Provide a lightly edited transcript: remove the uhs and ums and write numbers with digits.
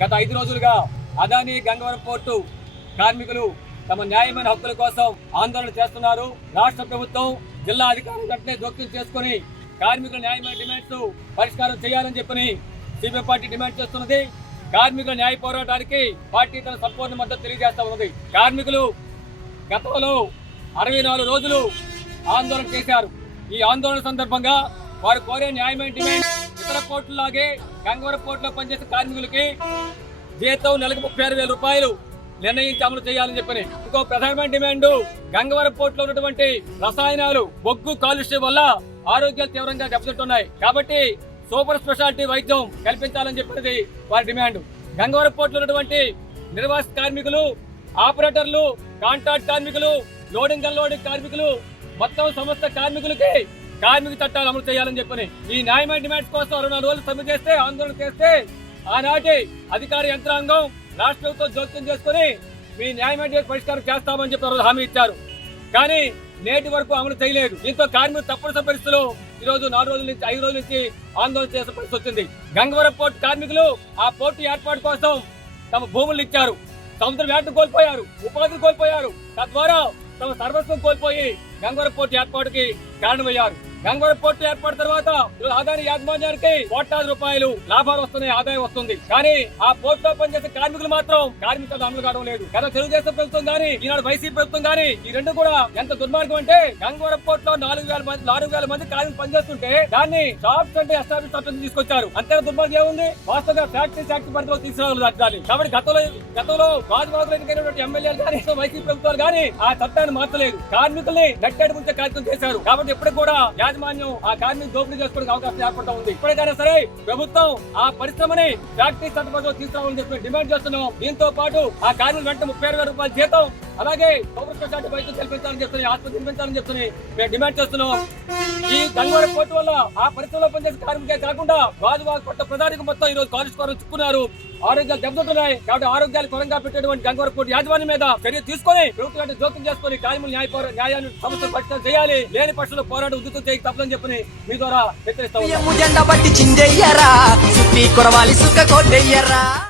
గత 5 రోజులుగా అదానీ గంగవరం పోర్టు కార్మికులు తమ న్యాయమైన హక్కుల కోసం ఆందోళన చేస్తున్నారు. రాష్ట్ర ప్రభుత్వం జిల్లా అధికారులు వెంటనే జోక్యం చేసుకుని కార్మికుల న్యాయమైన డిమాండ్స్ పరిష్కారం చేయాలని చెప్పని సిపిఎం పార్టీ డిమాండ్ చేస్తున్నది. కార్మికుల న్యాయ పోరాటానికి పార్టీ తన సంపూర్ణ మద్దతు తెలియజేస్తా ఉన్నది. కార్మికులు గతంలో 64 రోజులు ఆందోళన చేశారు. ఈ ఆందోళన సందర్భంగా వారు కోరే న్యాయమైన డిమాండ్ ఇతర పోర్టులాగే గంగవరం పోర్టులో పనిచేసే కార్మికులకి జీతం నెలకు 36,000 రూపాయలు నిర్ణయించి అమలు చేయాలని చెప్పని. ఇంకో ప్రధానమైన డిమాండ్ గంగవరం పోర్టులో ఉన్నటువంటి రసాయనాలు బొగ్గు కాలుష్యం వల్ల ఆరోగ్యాలు తీవ్రంగా దెబ్బతింటున్నాయి కాబట్టి సూపర్ స్పెషాలిటీ వైద్యం కల్పించాలని చెప్పినది వారి డిమాండ్. గంగవరం పోర్టులో ఉన్నటువంటి నిర్వాసిత కార్మికులు, ఆపరేటర్లు, కాంట్రాక్ట్ కార్మికులు, లోడింగ్ అన్లోడింగ్ కార్మికులు, మొత్తం సమస్త కార్మికులకి కార్మిక చట్టాలు అమలు చేయాలని చెప్పని ఈ న్యాయమైన డిమాండ్స్ కోసం 64 రోజులు సమ్మె చేస్తే, ఆందోళన చేస్తే ఆనాటి అధికార యంత్రాంగం రాష్ట్ర ప్రభుత్వం జోక్యం చేసుకుని మీ న్యాయమైన పరిష్కారం చేస్తామని చెప్పి హామీ ఇచ్చారు. కానీ నేటి వరకు అమలు చేయలేదు. దీంతో కార్మికులు తప్పనిసరి పరిస్థితులు ఈ రోజు 4 రోజుల నుంచి 5 రోజుల నుంచి ఆందోళన చేసే పరిస్థితి వచ్చింది. గంగవరం పోర్టు కార్మికులు ఆ పోర్టు ఏర్పాటు కోసం తమ భూములు ఇచ్చారు, సముద్ర వేటను కోల్పోయారు, ఉపాధిని కోల్పోయారు, తద్వారా తమ సర్వస్వం కోల్పోయి గంగవరం పోర్టు ఏర్పాటుకి కారణమయ్యారు. గంగవరం పోర్టు ఏర్పాటు తర్వాత అదానీ యాజమాన్యానికి కోట్లాది రూపాయలు లాభాలు వస్తున్నాయి, ఆదాయం వస్తుంది. కానీ ఆ పోర్టులో పనిచేసే కార్మికులు మాత్రం కార్మిక అమలు కావడం లేదు. గత తెలుగుదేశం ప్రభుత్వం గానీ ఈనాడు వైసీపీ ప్రభుత్వం గానీ ఈ రెండు కూడా ఎంత దుర్మార్గం అంటే గంగవరం పోర్టులో 4,000 మంది కార్మికులు పనిచేస్తుంటే దాన్ని షాప్స్ అంటే ఎస్టాబ్లిష్ చట్టం తీసుకొచ్చారు. అంతేనా దుర్మార్గం ఏముంది? వాస్తవంగా ఫ్యాక్టరీస్ యాక్ట్ పరిధిలో తీసుకురావాలి. కాబట్టి గతంలో రాజబాబు ఎన్నికైనటువంటి ఎమ్మెల్యేలు కానీ వైసీపీ ప్రభుత్వాలు కానీ ఆ చట్టాన్ని మార్చలేదు, కార్మికుల్ని నెట్టేడు ముంచే కార్యక్రమం చేశారు. కాబట్టి ఎప్పుడు కూడా యాజమాన్యం ఆ కార్మికులు దోపిడీ చేసుకోవడానికి అవకాశం ఏర్పడతా ఉంది. ఇప్పటికైనా సరే ప్రభుత్వం ఆ పరిశ్రమని ఫ్యాక్టరీ చట్టబద్ధంగా తీసుకురావాలని చెప్పి డిమాండ్ చేస్తున్నాం. దీంతో పాటు ఆ కార్మికులు వెంట 36,000 రూపాయల జీతం, అలాగే సూపర్ స్పెషాలిటీ వైద్యం కల్పించాలని చెప్తున్నాయి, ఆసుపత్రి నిర్మించాలని చెప్తున్నాయి మేము డిమాండ్ చేస్తున్నాం. ఈ గంగవరం పోర్టు వల్ల ఆ పరిశ్రమలో పనిచేసే కార్మికే కాకుండా గాజువాక పట్ట ప్రధానికి మొత్తం ఈ రోజు కాలుష్యం చిక్కున్నారు, ఆరోగ్యాలు దెబ్బతింటున్నాయి. కాబట్టి ఆరోగ్యాలు కొరంగా పెట్టేటువంటి గంగవరం పోర్టు యాజమాన్యం మీద చర్య తీసుకొని ప్రభుత్వం జోక్యం చేసుకుని కార్మికుల న్యాయాన్ని సమస్యలు పరిష్కారం చేయాలి. లేని పక్షంలో పోరాటం ఉద్యమం చేయక తప్పదని చెప్పని మీ ద్వారా హెచ్చరిస్తా ఉన్నాం.